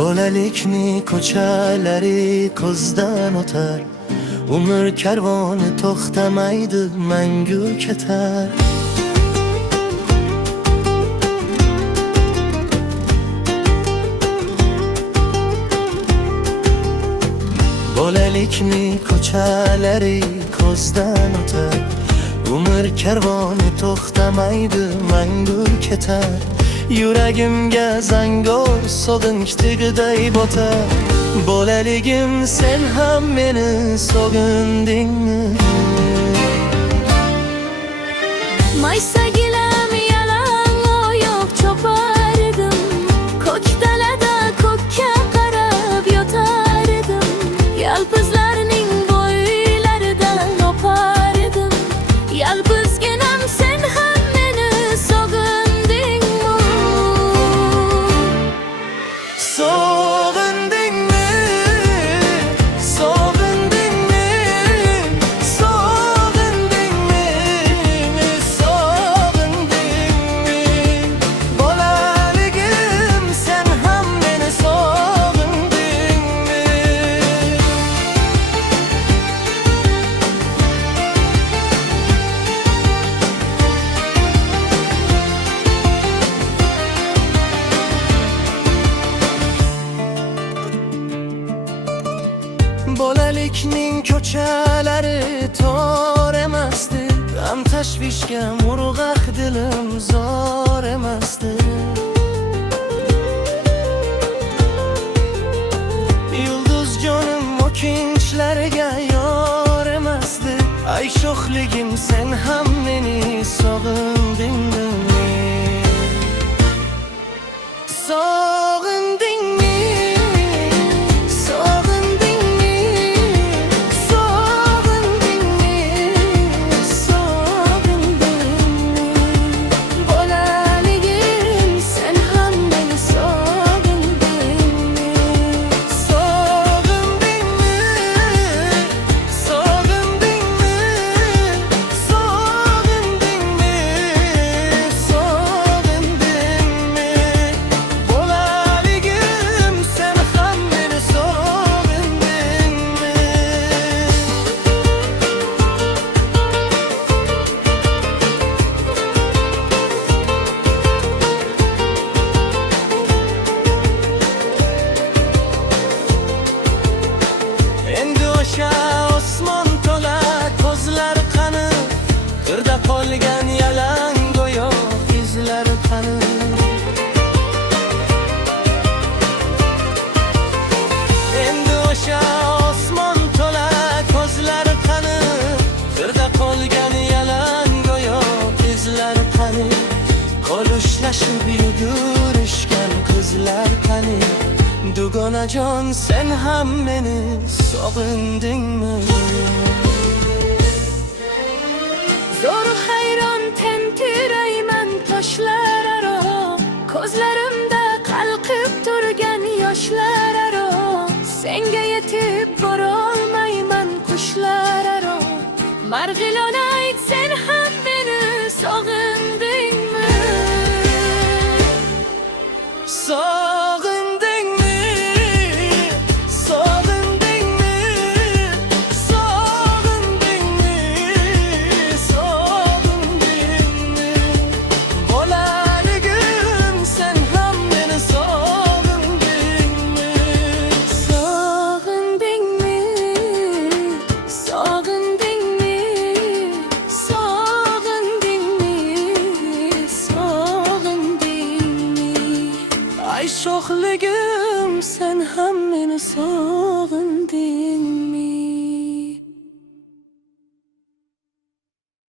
Bo'laylikmi ko'chalari ko'zdan o'tar, umr karvoni to'xtamaydi, mangu ketar. Bo'laylikmi ko'chalari ko'zdan o'tar, umr karvoni to'xtamaydi, mangu ketar. Yuragimga zangor sog'inch tig'iday botar. Bo'laligim sen ham meni sog'indingmi? Maysa gilam yalang oyoq chopar edim, ko'k dalada ko'kka qarab yotar edim. Yalpizlarning bo'ylaridan o'par edim. Yalpizginam sen ham meni sog'indingmi? Sog'indingmi? Sog'indingmi? Sog'indingmi? Sog'indingmi? Bo'laligim sen ham meni sog'indingmi? Bo'lalikning ko'chalari tor emasdi, g'am tashvishga murg'aq dilim zor emasdi. Yulduz jonim o'kinchlarga yor emasdi. Ay sho'xligim sen ham meni sog'indingmi? Sog'indingmi? Sog'indingmi? Sog'indingmi? Sog'indingmi? Bo'laligim sen ham meni sog'indingmi? Sog'indingmi? Sog'indingmi? Sog'indingmi? Sog'indingmi? Bo'laligim sen ham meni sog'indingmi? Endi o'sha osmon to'la ko'zlar qani, qirda qolgan yalang go'yoq izlar qani. Endi o'sha osmon to'la ko'zlar qani, qirda qolgan yalang go'yoq izlar qani. Qo'l ushlashib yugurishgan qizlar qani. Dugonajon sen ham meni sog'indingmi? Zo'r hayron tentirayman toshlar aro, ko'zlarimda qalqib turgan yoshlar aro. Senga yetib borolmayman qushlar aro. Marg'ilona ayt sen ham meni sog'indingmi? Sog'indingmi? Sog'indingmi? Sog'indingmi? Sog'indingmi? Bo'laligim sen ham meni sog'indingmi? Sog'indingmi? Sog'indingmi? Sog'indingmi? Sog'indingmi? Ay sho'xligim sen ham meni sog'indingmi?